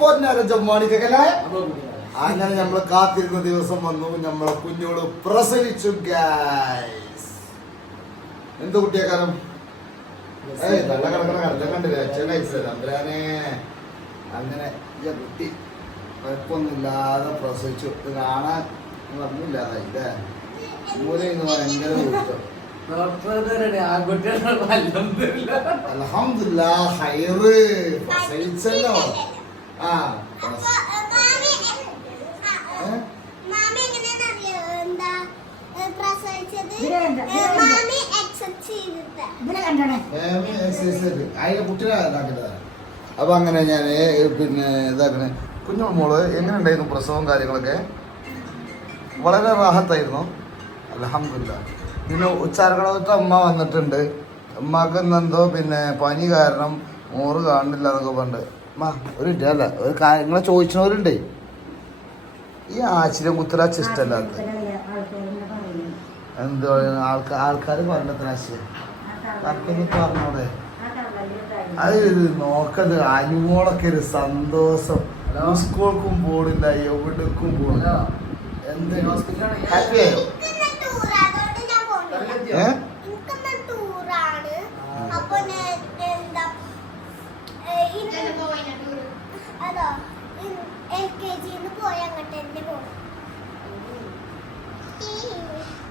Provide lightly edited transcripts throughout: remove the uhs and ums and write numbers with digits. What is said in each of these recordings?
പൊന്നാര ജമ്മാണിക്കല്ലേ അങ്ങനെ നമ്മൾ കാത്തിരുന്ന ദിവസം വന്നു. നമ്മളെ കുഞ്ഞോള് പ്രസവിച്ചു ഗൈസ്. എന്ത് കുട്ടിയാക്കാരം നല്ല കിടക്കണ കടല കണ്ടില്ലേ അങ്ങനെ കുട്ടി കുഴപ്പമൊന്നുമില്ലാതെ പ്രസവിച്ചു. കാണാൻ ഒന്നുമില്ലാതായി ഇല്ലേ. മൂലന്ന് ഭയങ്കര അൽഹംദുലില്ലാ ഹൈറ് പ്രസവിച്ചല്ലോ. ആ അപ്പൊ അങ്ങനെ ഞാന് പിന്നെ ഇതാക്കണേ കുഞ്ഞു മോള് എങ്ങനെ ഉണ്ടായിരുന്നു പ്രസവം കാര്യങ്ങളൊക്കെ? വളരെ റാഹത്തായിരുന്നു അൽഹംദുലില്ലാ. പിന്നെ ഉച്ചാരണത്തെ അമ്മ വന്നിട്ടുണ്ട്. അമ്മക്ക് എന്തോ പിന്നെ പനി കാരണം മോറ് കാണുന്നില്ല എന്നൊക്കെ പറഞ്ഞിട്ട് അമ്മ ഒരു ഇല്ല ഒരു നിങ്ങളെ ചോദിച്ചവരുണ്ട്. ഈ ആശ്രം കുത്തരാച്ച ഇഷ്ടമല്ലാത്ത എന്തോ ആൾക്കാർ പറഞ്ഞത്ര ആശയം പറഞ്ഞോടെ അത് നോക്കത് അനുമോളൊക്കെ ഒരു സന്തോഷം. സ്കൂൾക്കും പോണില്ല എവിടേക്കും പോണില്ല. എന്ത് ഹാപ്പി ആയോ?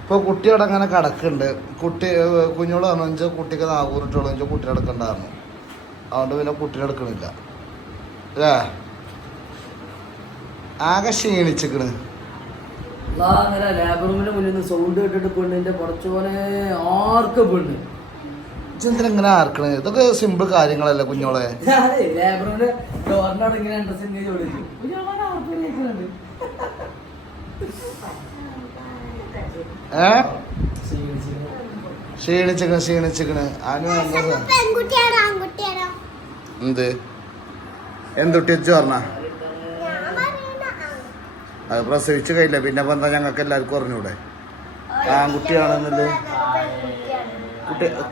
ഇപ്പൊ കുട്ടിയോടെ അങ്ങനെ കിടക്കുന്നുണ്ട്. കുട്ടി കുഞ്ഞോട് പറഞ്ഞു കുട്ടിക്ക് നാഗൂറിട്ടോളൂ കുട്ടി എടുക്കണ്ടായിരുന്നു. അതുകൊണ്ട് പിന്നെ കുട്ടിനെ എടുക്കണില്ല അല്ലേ. ആകെ ക്ഷീണിച്ചിക്കണ്. ലേബർ മുന്നിൽ സൗണ്ട് കേട്ടിട്ട് പെണ്ണിന്റെ കുറച്ചോനെ ആർക്ക് പെണ്ണ് ഇതെന്തിനാ ഇങ്ങനെ ആർക്കണേ? ഇതൊക്കെ സിമ്പിൾ കാര്യങ്ങളല്ലേ കുഞ്ഞോളെ. ലേബറിന്റെ ഡോറിനോട് ഇങ്ങനെ ക്ഷീണിച്ചിക്കണ് അനു എന്ത് എന്തുട്ടി വെച്ച് പറഞ്ഞ അത് പ്രസവിച്ച് കഴിയില്ല. പിന്നെ ഇപ്പം എന്താ ഞങ്ങൾക്ക് എല്ലാവർക്കും അറിഞ്ഞൂടെ ആൺകുട്ടിയാണെന്നല്ലേ.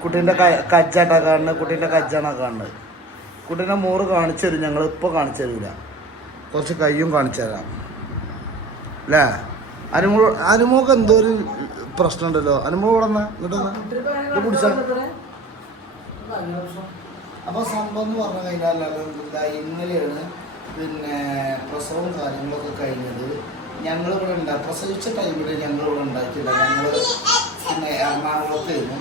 കുട്ടീൻ്റെ കജ്ജാട്ടാ കാണുന്നത്. കുട്ടീൻ്റെ കജ്ജാണാ കാണുന്നത്. കുട്ടീൻ്റെ മോറ് കാണിച്ചു തരും. ഞങ്ങൾ ഇപ്പോൾ കാണിച്ചു തരില്ല. കുറച്ച് കയ്യും കാണിച്ചു തരാം അല്ലേ. അനുമോക്ക് എന്തോ ഒരു പ്രശ്നം ഉണ്ടല്ലോ. അനുമോ ഇവിടെ ഇങ്ങോട്ട് പിടിച്ച അപ്പോൾ സംഭവം എന്ന് പറഞ്ഞു കഴിഞ്ഞാൽ ഇന്നലെയാണ് പിന്നെ പ്രസവവും കാര്യങ്ങളൊക്കെ കഴിഞ്ഞത്. ഞങ്ങളിവിടെ പ്രസവിച്ച ടൈമിൽ ഞങ്ങളിവിടെ ഉണ്ടായിട്ടില്ല. ഞങ്ങൾ പിന്നെ എറണാകുളത്തായിരുന്നു.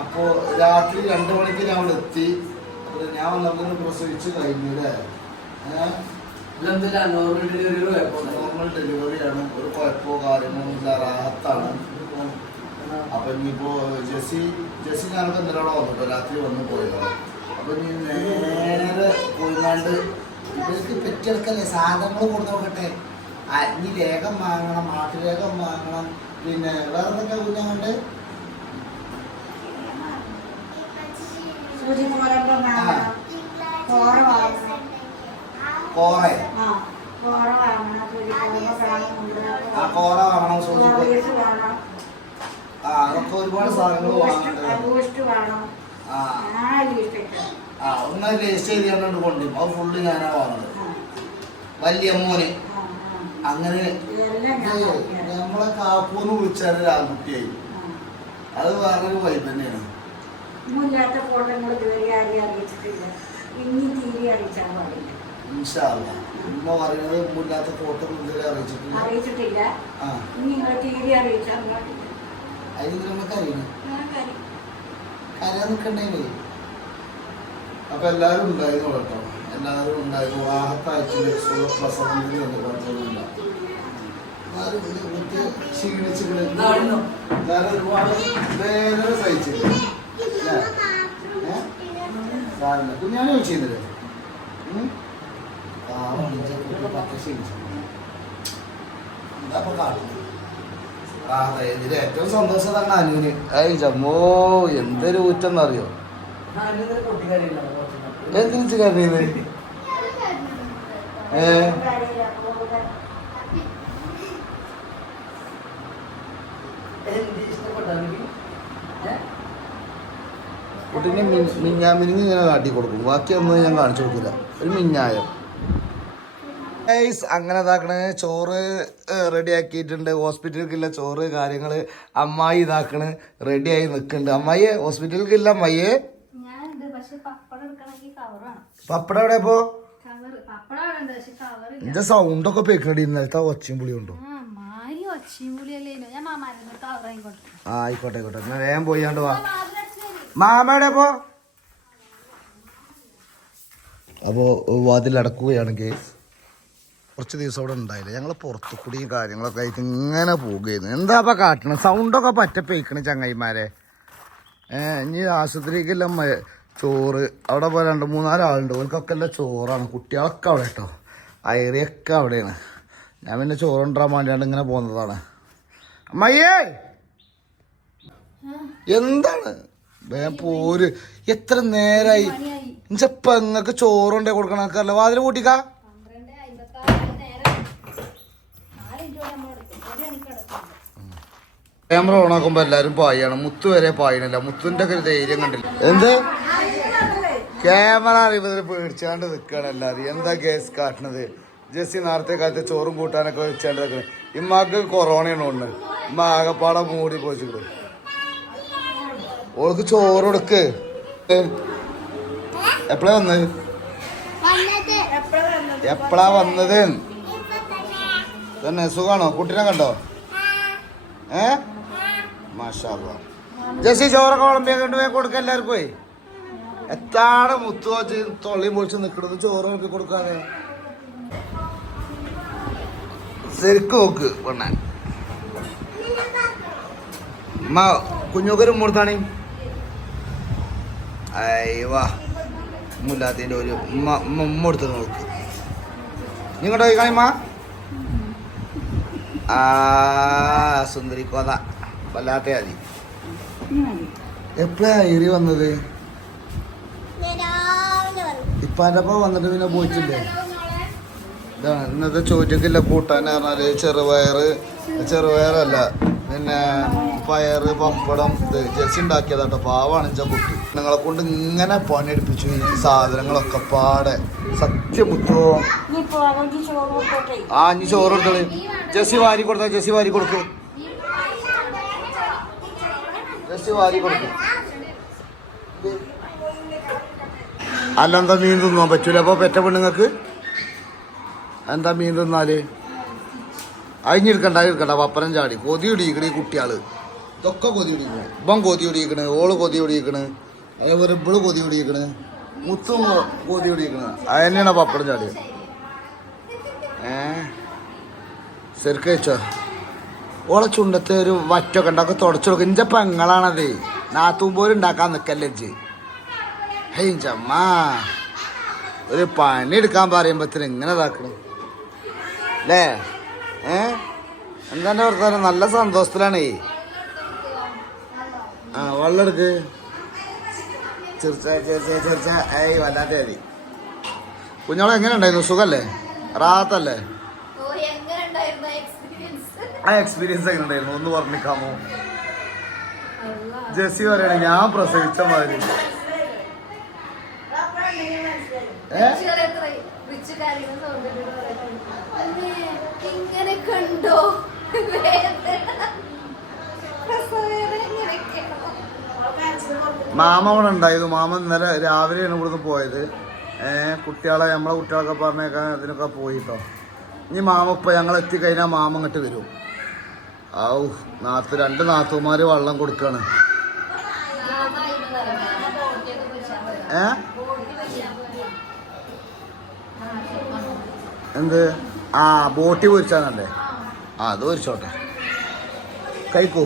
അപ്പോൾ രാത്രി 2 മണിക്ക് ഞങ്ങൾ എത്തി. ഞാൻ വന്നപ്പോൾ പ്രസവിച്ച് കഴിഞ്ഞു അല്ലേ. നോർമൽ ഡെലിവറിയാണ്. ഒരു കുഴപ്പമോ കാര്യങ്ങളൊന്നുമില്ല. റാഹത്താണ്. അപ്പൊ ഇനിയിപ്പോ ജെസ്സി ഞാനൊക്കെ എന്തിനാണോ വന്നിട്ടോ രാത്രി വന്ന് പോയതാണ്. അപ്പൊ ഇനി നേരെ പോയിക്കാണ്ട് ഇവർക്ക് പെറ്റിയെടുക്കല്ലേ സാധനങ്ങൾ കൊടുത്ത് നോക്കട്ടെ. ഇനി ലേഖം വാങ്ങണം, മാട്ടുലേഖം വാങ്ങണം. പിന്നെ വേറെ എന്തൊക്കെ കുഞ്ഞാണ്ട് കോറ വാങ്ങണം, അതൊക്കെ ഒരുപാട് സാധനങ്ങൾ ഒന്ന് രജിസ്റ്റർ ചെയ്ത് കൊണ്ടുപോകും. അത് ഫുള്ള് ഞാനാ വാങ്ങുന്നത്. വലിയ മോന് അങ്ങനെ നമ്മളെ കാപ്പൂന്ന് വിളിച്ചാൽ ആൺകുട്ടിയായി. അത് വേറൊരു വൈബ് തന്നെയാണ്. ഉമ്മ പറയുന്നത് മുല്ലാത്ത ഫോട്ടോ ഇതുവരെ അറിയിച്ചിട്ടില്ല. അതിന് നമുക്ക് അറിയണം കരയാൻ നിൽക്കണ്ടേ. അപ്പൊ എല്ലാവരും ഉണ്ടായിരുന്നു കേട്ടോ. എല്ലാവരും ഉണ്ടായിരുന്നു. വാഹത്താഴ്ച പ്രസവത്തിന് കുഴപ്പമൊന്നുമില്ല. ക്ഷീണിച്ചിട്ട് എല്ലാവരും ഒരുപാട് വേദന സഹിച്ചില്ല. കുഞ്ഞാനെ ചോദിച്ചിരുന്നില്ലേ എന്താ കാട്ടുന്നത്. ഇതിൽ ഏറ്റവും സന്തോഷം തന്നെ അനുവിന്. ജമ്മോ എന്തൊരു ഊറ്റെന്നറിയോ. എന്തിനു കരയുന്നത്? കുട്ടീനെ മിഞ്ഞാമിനിങ് ഇങ്ങനെ കാട്ടി കൊടുക്കും. ബാക്കിയൊന്നും ഞാൻ കാണിച്ചു കൊടുക്കില്ല. ഒരു മിഞ്ഞായം അങ്ങനെ ഇതാക്കണ് ചോറ് റെഡി ആക്കിയിട്ടുണ്ട്. ഹോസ്പിറ്റലിലേക്കുള്ള ചോറ് കാര്യങ്ങള് അമ്മായി ഇതാക്കണ് റെഡി ആയി നിൽക്കുന്നുണ്ട്. അമ്മായിയെ ഹോസ്പിറ്റലിലേക്കില്ല അമ്മായിയെ. പപ്പടം എവിടെ ഇപ്പോ? എന്റെ സൗണ്ട് ഒക്കെ പേക്കടി ഇന്നലത്തെ ഒച്ചയും പുളി ഉണ്ടോ? ആയിക്കോട്ടെ ആയിക്കോട്ടെ എന്നാ വേഗം പോയാണ്ട് വാ. മാമയുടെ അപ്പോ വാതിലടക്കുകയാണ് കേസ്. കുറച്ച് ദിവസം അവിടെ ഉണ്ടായില്ല. ഞങ്ങൾ പുറത്തു കൂടിയും കാര്യങ്ങളൊക്കെ ആയിട്ട് ഇങ്ങനെ പോവുകയായിരുന്നു. എന്താ അപ്പം കാട്ടണം? സൗണ്ടൊക്കെ പറ്റപ്പയിക്കണ് ചങ്ങായിമാരെ. ഇനി ആശുപത്രിക്കെല്ലാം ചോറ് അവിടെ പോയി 2-3 ആളുണ്ട്. ഓൽക്കൊക്കെ എല്ലാം ചോറാണ്. കുട്ടികളൊക്കെ അവിടെ കേട്ടോ. അയറിയൊക്കെ അവിടെയാണ്. ഞാൻ പിന്നെ ചോറുണ്ടാൻ വേണ്ടിയാണ് ഇങ്ങനെ പോകുന്നതാണ്. അമ്മയ്യേ എന്താണ് വേഗം പോര്. എത്ര നേരായി ഇഞ്ചപ്പ നിങ്ങൾക്ക് ചോറുണ്ടേ കൊടുക്കണക്കല്ല. വാതിൽ കൂട്ടിക്കാ. ക്യാമറ ഓണാക്കുമ്പോ എല്ലാരും പായാണ്. മുത്തു വരെ പായണില്ല. മുത്തുവിന്റെ ഒക്കെ ഒരു ധൈര്യം കണ്ടില്ല. എന്ത് ക്യാമറ അറിയുമ്പോൾ പേടിച്ചാണ്ട് നിൽക്കുകയാണ് എല്ലാവരും. എന്താ കേസ് കാട്ടണത്? ജെസ്സി നേരത്തെ കാലത്ത് ചോറും കൂട്ടാനൊക്കെ വെച്ചാണ്ട് നിൽക്കുന്നത്. ഇമ്മാക്ക് കൊറോണയാണ് ഉണ്ട്. ഇമ്മ ആകെപ്പാടെ മൂടി പോയിച്ചിട്ട് ഓൾക്ക് ചോറ് കൊടുക്ക്. എപ്പഴാ വന്നത്? എപ്പഴാ വന്നത് തന്നെ? സുഖാണോ? കുട്ടീനെ കണ്ടോ? മാഷാ അല്ലാഹ്. ജെസ്സി ചോറൊക്കെ വിളമ്പിയൊക്കെ വേഗം കൊടുക്ക എല്ലാവർക്കും. എത്താണ് മുത്തു വെച്ച് തൊള്ളി പൊളിച്ച് നിൽക്കണത് ചോറ് വിളമ്പി കൊടുക്കാതെ? ശരിക്കും നോക്ക് പെണ്ണ. കുഞ്ഞുക്കൊരു മൂർത്താണി അയ്യവാ മുല്ലാത്തിന്റെ ഒരു ഉമ്മ എടുത്ത് നോക്ക്. നിങ്ങോട്ട് പോയി കാണിമ്മ. സുന്ദരി കൊത വല്ലാത്ത മതി. എപ്പോഴാ ഏറി വന്നത്? ഇപ്പാൻ്റെ ഒപ്പം വന്നിട്ട് പിന്നെ പോയിട്ടില്ലേ? ഇതാണ് ഇന്നത്തെ ചോറ്റക്കില്ല കൂട്ടാൻ പറഞ്ഞാല് ചെറുപയറല്ല പിന്നെ പയറ് പപ്പടം. ഇത് ജെസ്സി ഉണ്ടാക്കിയതാട്ടോ. പാവാണ് ഇച്ച കുട്ടി. നിങ്ങളെ കൊണ്ട് ഇങ്ങനെ പണിയെടുപ്പിച്ചു ഈ സാധനങ്ങളൊക്കെ പാടെ. സത്യം മുത്തോ. ഇനി ചോറ് കൊടുത്തത് ജെസ്സി വാരി കൊടുത്ത. ജെസ്സി വാരി കൊടുക്ക്. ജെസ്സി വാരി കൊടുക്ക്. അല്ലെന്താ മീൻ തിന്നാൻ പറ്റൂല അപ്പൊ പെറ്റ പെണ്ണുങ്ങൾക്ക്? എന്താ മീൻ തിന്നാല്? അഴിഞ്ഞിരിക്കണ്ട പപ്പരം ചാടി കൊതി ഇടിയിക്കണ ഈ കുട്ടികള്. ഇതൊക്കെ കൊതി ഇടിക്കണ്. ഇപ്പം കൊതി ഇടിയിക്കണ്. ഓള് കൊതി ഇടിയിക്കണ്. അതേപോലെ ഇവള് കൊതി ഇടിയിക്കണ്. മുത്തും കൊതി ഇടിയിക്കണ്. അത് തന്നെയാണ് പപ്പടം ചാടിയത്. ശരിക്കും വെച്ചോ ഓളെ ചുണ്ടത്തെ ഒരു വറ്റൊക്കെ ഉണ്ടാക്കി തുടച്ചു കൊടുക്കും. ഇഞ്ച പെങ്ങളാണത്. നാത്തൂമ്പോലും ഉണ്ടാക്കാൻ നിക്കല്ലേ ഇജ്ജ്. ഹേഞ്ചമ്മ ഒരു പണി എടുക്കാൻ പറയുമ്പത്തിന് ഇങ്ങനെ ഇതാക്കണം അല്ലേ? എന്താ വർത്താനം? നല്ല സന്തോഷത്തിലാണേ. വെള്ളം എടുക്ക്. ചെറിച്ച ഏയ് വല്ലാത്ത മതി. കുഞ്ഞോളെ എങ്ങനെ ഉണ്ടായിരുന്നു? സുഖല്ലേ? റാത്തല്ലേ? ആ എക്സ്പീരിയൻസ് എങ്ങനെ ഉണ്ടായിരുന്നു? ഒന്ന് വർണ്ണിക്കാമോ? ജെസ്സി പറയണേ ഞാൻ പ്രസവിച്ച മാതിരി. മാമ അവിടെ ഉണ്ടായിരുന്നു. മാമ ഇന്നലെ രാവിലെയാണ് ഇവിടുന്ന് പോയത്. നമ്മളെ കുട്ടികളൊക്കെ പറഞ്ഞേക്കാൻ ഇതിനൊക്കെ പോയിട്ടോ. ഇനി മാമ ഇപ്പൊ ഞങ്ങൾ എത്തിക്കഴിഞ്ഞാൽ മാമ ഇങ്ങോട്ട് വരും. ഔ 2 നാത്തൂമാര് വെള്ളം കൊടുക്കാണ്. എന്ത്? ബോട്ടി പൊരിച്ചാന്നല്ലേ? അത് പൊരിച്ചോട്ടെ. കഴിക്കൂ.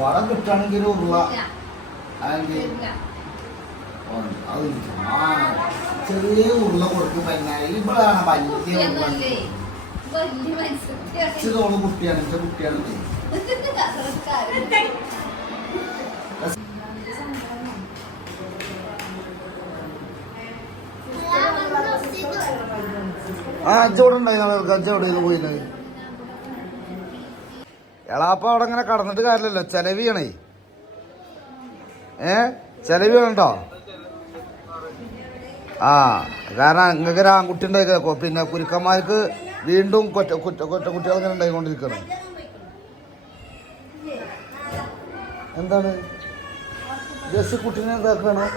വളം കിട്ടുകയാണെങ്കിൽ ഉള്ള ചെറിയ ഉരുള കൊടുക്കും. ഇവിടാണ് വലിയ ഉരുള. കുട്ടിയാണ് എന്റെ കുട്ടിയാണ്. അച്ചോടെ ഉണ്ടായിരുന്നു. അച്ചോടെ പോയിരുന്നത്. എളാപ്പ അവിടെ ഇങ്ങനെ കടന്നിട്ട് കാര്യമില്ലല്ലോ. ചെലവ് ചെയ്യണേ. ചെലവ് ചെയ്യണോ? ആ കാരണം നിങ്ങൾക്ക് ഒരു ആൺകുട്ടി ഉണ്ടായിക്കോ പിന്നെ കുരുക്കന്മാർക്ക് വീണ്ടും കുട്ടികൾ ഇങ്ങനെ ഉണ്ടായിക്കൊണ്ടിരിക്കണം. എന്താണ് ജെസ്സി കുട്ടീനെ എന്താക്കണം?